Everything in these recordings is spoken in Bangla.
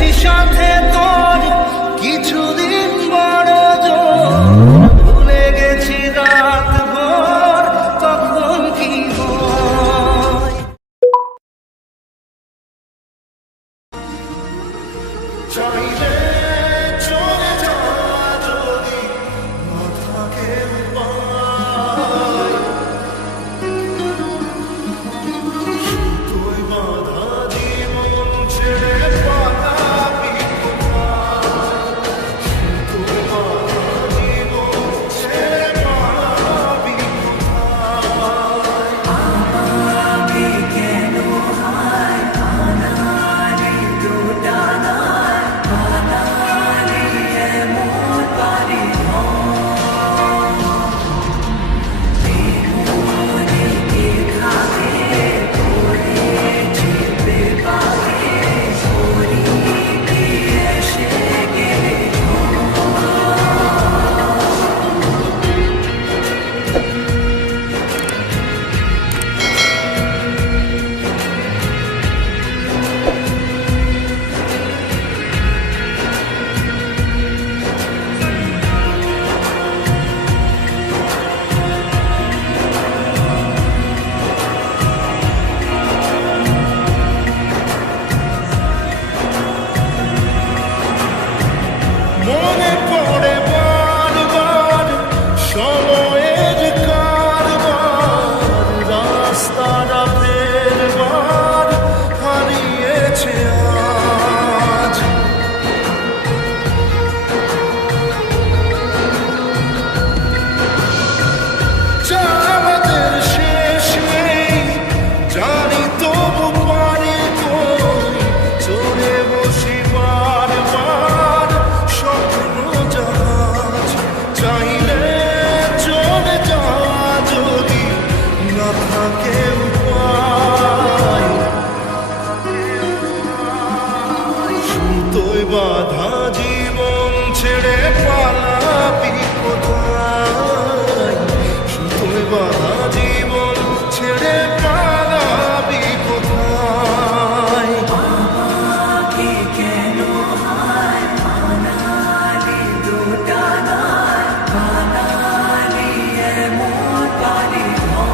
গেছি সাথে তোর কিছুদিন বড় জোর, ভুলে গেছি রাত ভোর তখন কি হয়। চাইলে চলে যাওয়া যদি না থাকে উপায়, সুতোয় বাঁধা জীবন ছেড়ে পালাবি কোথায়, সুতোয় বাঁধা জীবন ছেড়ে পালাবি কোথায়। আমাকে কেন হায় আনালি দুটানায় বানালি এমন বাড়ি মনে খাবে পড়েছি বেপাকে পড়ি এসে গেলে মনে পড়ে বারবার সময়ের কারবার, রাস্তাটা ফেরবার হারিয়েছে আজ। যা আমাদের শেষ নেই জানি, তবু পারি কই চড়ে বসি বারবার স্বপ্ন জাহাজ। চাইলে চলে যাওয়া যদি না থাকে উপায়, সুতোয় বাঁধা জীবন ছেড়ে পালাবি কোথায়, সুতোয় বাঁধা জীবন ছেড়ে পালাবি কোথায়। আমাকে কেন হায় আনালি দুটানায় বানালি এমন বাড়ি মনে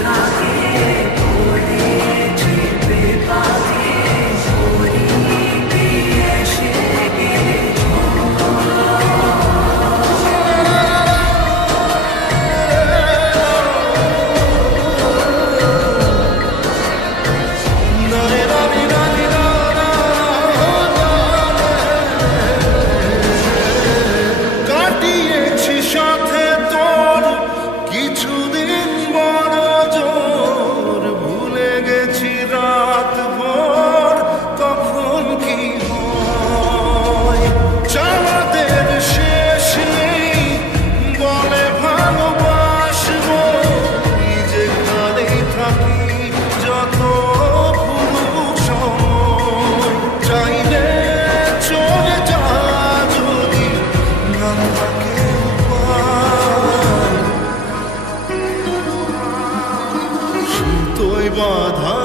থাকে পড়েছি বেপাকে পড়ি এসে গেলে কাটিয়েছি সাথে তোর কিছুদিন বড় জোর, ভুলে গেছি রাত ভোর তখন কি হয়। চাঁদের শেষ নেই বলে ভালোবাসবো, যেখানেই থাকি যত পুরুষ সময়। চাইলে চলে যা যদি না থাকে উপায়, সুতোয় বাঁধা